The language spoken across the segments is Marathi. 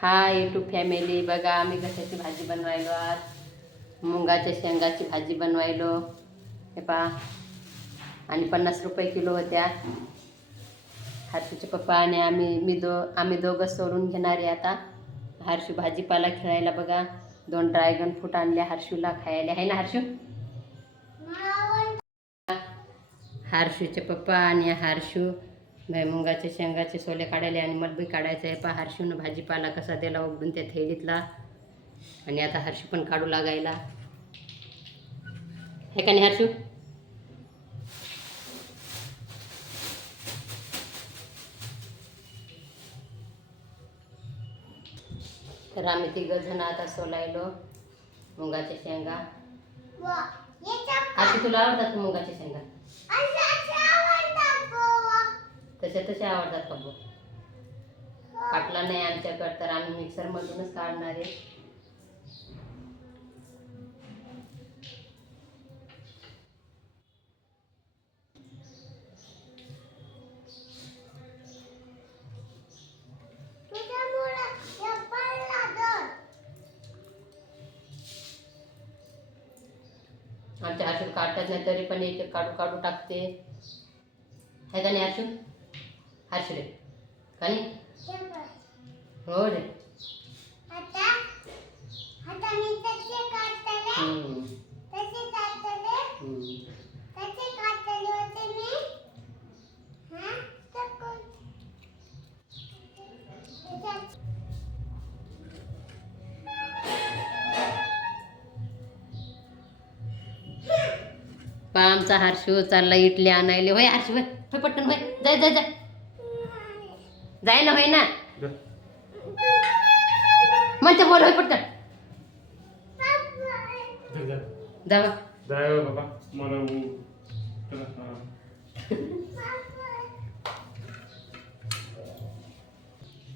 हा यूट्यूब फॅमिली बघा, आम्ही कशाची भाजी बनवायलो आज मुंगाच्या शेंगाची भाजी बनवायलो हे पहा. आणि 50 रुपये किलो होत्या. हर्षूचे पप्पा आणि आम्ही दोघं सोडून घेणार आहे आता. हर्षू भाजीपाला खेळायला बघा 2 ड्रॅगन फ्रूट आणले हर्षूला खायला, आहे ना हर्षू? हर्षूचे पप्पा आणि हर्षू मुंगाचे शेंगाचे सोले काढायले आणि मलबी काढायचं आहे. पहा हर्षूनं भाजीपाला कसा दिला उघडून त्या थैलीतला. आणि आता हर्षू पण काढू लागायला, हे का नाही हर्षू? तर आम्ही 3 जण आता सोलायलो मुंगाच्या शेंगा. हर्षू तुला आवडतात मुंगाच्या शेंगा? तसे आवडतात का बघ? काटला नाही आमच्याकडे तर आम्ही मिक्सरमधूनच काढणार आहे. आमच्या हर्षू काढतात नाही तरी पण एक काढू काढू टाकते, है का नाही हर्षू? हर्षू रे का नाही? हो रे. आमचा हर्षू चालला इडली आणायला. होय हर्षू, होय होय पटकन, होय जाय जाय जाय जाय ना, होय ना म्हणते बोल, होय पटकन जा बाबा मला.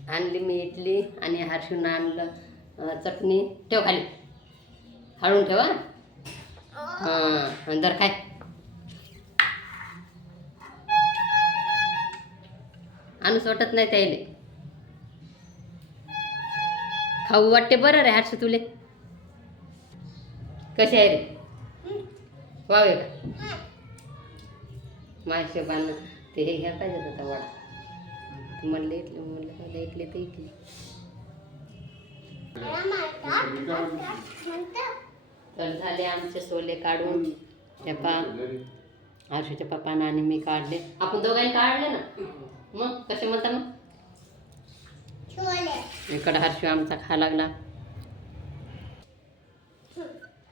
आणली मी इडली आणि हर्षूनं आणलं चटणी. ठेव खाली, हळून ठेवा. हां अंदर काय आणूच वाटत नाही त्याले, खाऊ वाटते. बरं रे हर्षू तुले कसे आहे रे? वावे का माहिशोबानं ते हे घ्या पाहिजे होता वडा. म्हणलं म्हणलं इटली तर इटली. तर झाले आमचे सोले काढून. त्या पा हर्षूच्या पप्पानं आणि मी काढले. आपण दोघांनी काढले ना, मग कसे म्हणता मग? इकडं हर्षू आमचा खा लागला.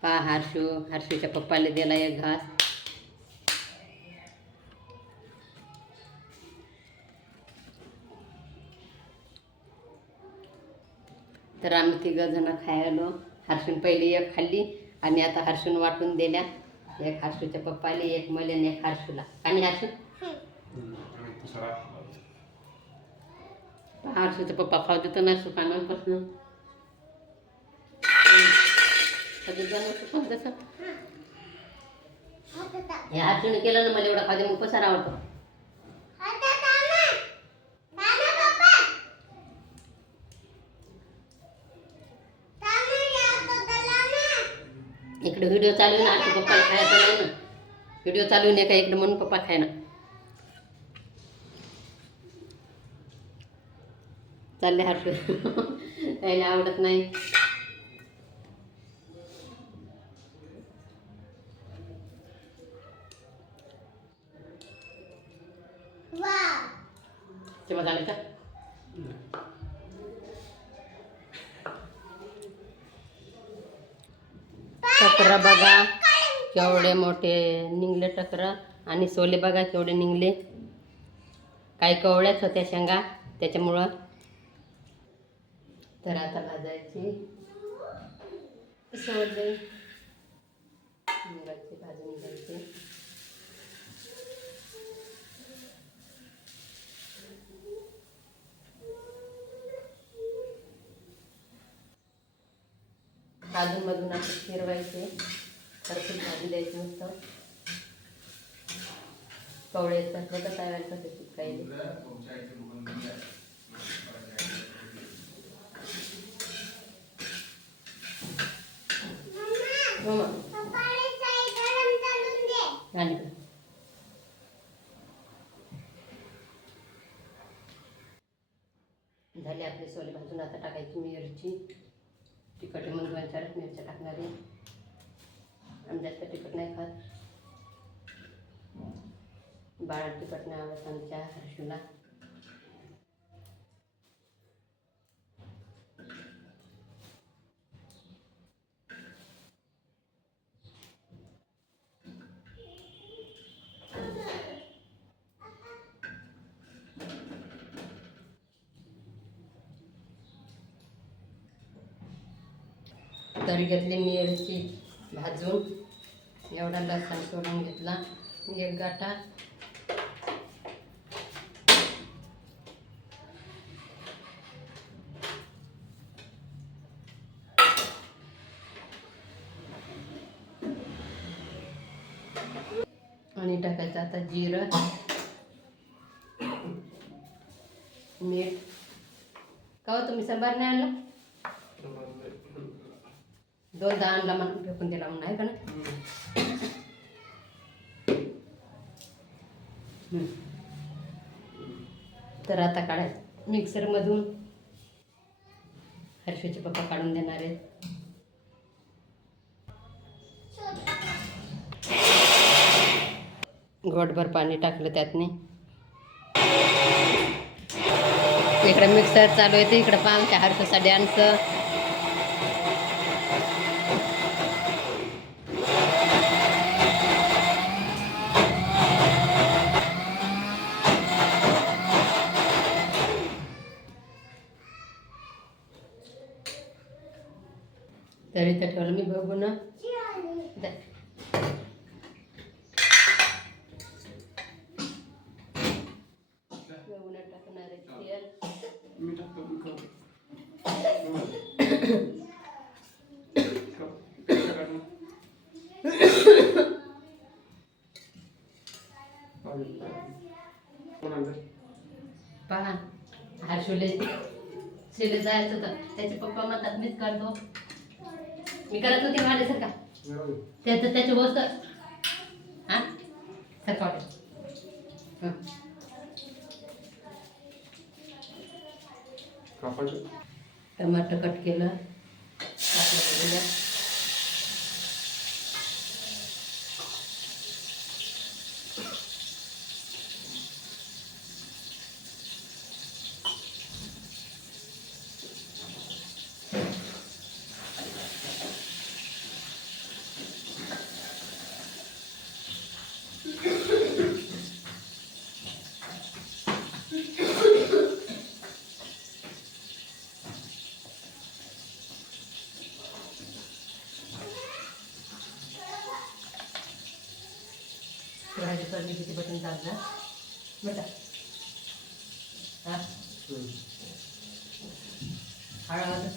पा हर्षूच्या पप्पाला दिला एक घास. तर आम्ही 3 जण खायलो. हर्षून पहिली एक खाल्ली आणि आता हर्षून वाटून दिल्या. एक हर्षूच्या पप्पाला, एक मला आणि एक हर्षूला. आणि हर्षू हर्षूचा पप्पा खाऊ देतो ना सुकानापासून तसं. हे हर्षूने केलं ना मला एवढा खाऊ दे, मग पसार आवडतो. इकडे व्हिडिओ चालू आहे ना, हर्षू पप्पा खायचं नाही ना. व्हिडिओ चालू नाही का इकडे, म्हणून पप्पा खाय ना. चालले हर्षू त्याला आवडत नाही. तेव्हा झालं का? टकरा बघा केवढे मोठे निघले टकरा. आणि सोले बघा केवढे निघले. काही कवळ्याच होत्या शेंगा त्याच्यामुळं. तर आता भाजायची सोले मुगाची भाजून घ्यायची. अजूनमधून असं फिरवायचे, परत भाजी द्यायची नुसतं. कवळे येतात बघा तयार कसं चिपकायले. मम्मा आणि झाली आपली सोली भाजून. आता टाकायची मिरची. तिखट मग 2-4 मिरच्या टाकणार आहे. आम्ही जास्त तिखट नाही खात. बाळा तिखट नाही आवडत आमच्या हर्षूला. तरी घेतली मिरची भाजून. एवढा लसूण सोडून घेतला 1 गाठा. आणि टाकायचं आता जिरं, मीठ. का हो तुम्ही सांबार नाही आणला? 2दा आणला म्हणून फेकून दिला म्हणून आहे का ना. तर आता काढायचं मिक्सरमधून. हर्षूचे पप्पा काढून देणार आहेत. घोटभर पाणी टाकलं त्यातनी. इकडे मिक्सर चालू आहे. इकडे पहा आमच्या हर्षूचा डान्स. तरी तर ठेवलं मी बघू ना. टाकणार आहे पहा हर्षूले शिले जायचं होतं. त्याचे पप्पा म्हणतात मीच करतो. मी करत होते माझ्यासारखा. त्याची गोष्ट हां सारखा वाटेल. टमाटर कट केलं. भाजी करणे किती बटन टाकला बेटा. हा हळद,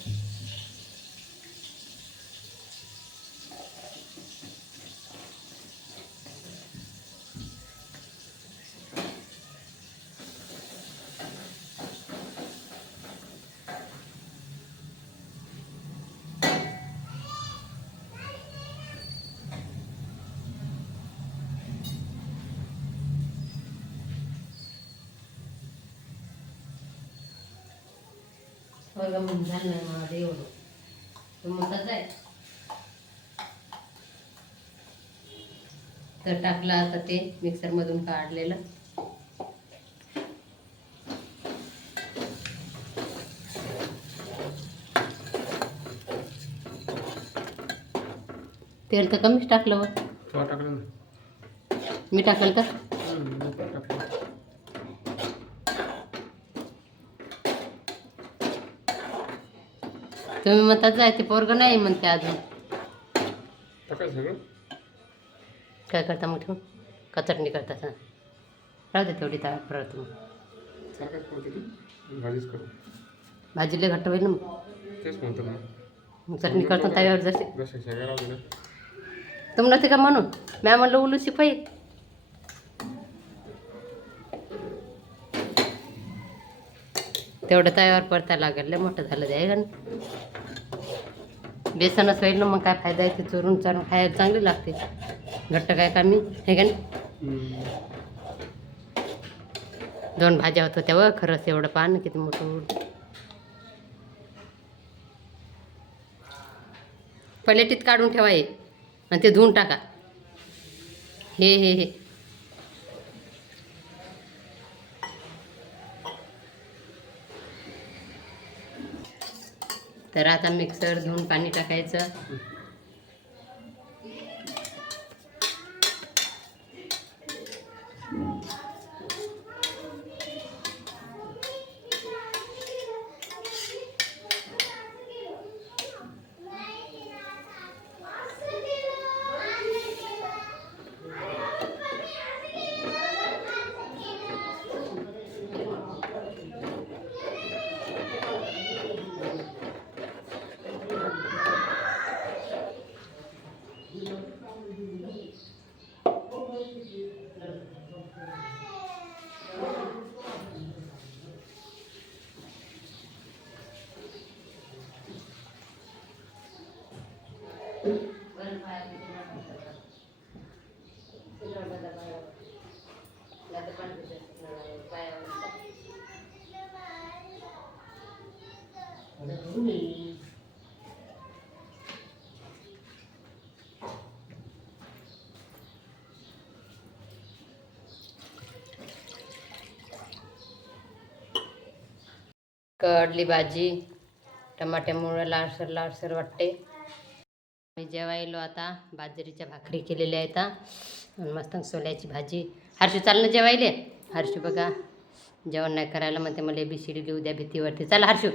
वर्ग म्हणून झालं नाही मला एवढं. तर म्हणतात आहे तर टाकलं. आता ते मिक्सरमधून काढलेलं. तेल तर कमीच टाकलं. मी टाकलं तर तुम्ही म्हणतात जाय ते पोरग नाही म्हणते अजून. काय करता मग ठेवून का चटणी करता सांग. राहू दे तेवढी तयार परत मग भाजीला घट्ट होईल ना. मग चटणी करतो तयार जसे तुम नव्हते का म्हणून मॅ म्हणलं उलू शिपाई. तेवढं तयार पडता लागेल. लय मोठं झालं द्या का. बेसनच होईल ना, मग काय फायदा आहे ते चुरून चारून खायला चांगली लागते. घट्ट काय कमी हे का नाही. 2 भाज्या होत होत्या व खरंच एवढं पान किती मोठं. प्लेटीत काढून ठेवा हे आणि ते धुवून टाका. हे तर आता मिक्सर धुवून पाणी टाकायचं. कडली भाजी टमाट्यामुळे लालसर लालसर वाटते. मी जेवायलो आता. बाजरीच्या भाकरी केलेल्या आहेत आणि मस्त सोल्याची भाजी. हर्षू चाल ना जेवायले. हर्षू बघा जेवण नाही करायला म्हणते, मला ABCD लिहू द्या भीतीवरती. चला हर्षू.